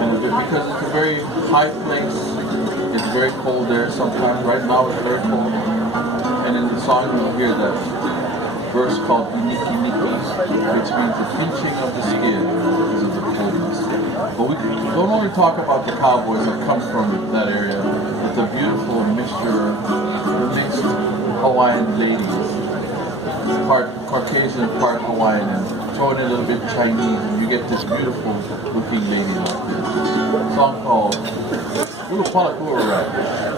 And because it's a very high place, it's very cold there sometimes. Right now it's very cold. And in the song you'll hear that verse called Iniki Niki, which means the pinching of the skin because of the coldness. But we don't only talk about the cowboys that come from that area. It's a beautiful mixture, mixed Hawaiian ladies, part Caucasian, part Hawaiian, and throw in a little bit Chinese, and you get this beautiful looking lady like this. A song called Ulu Pala Kura Rai.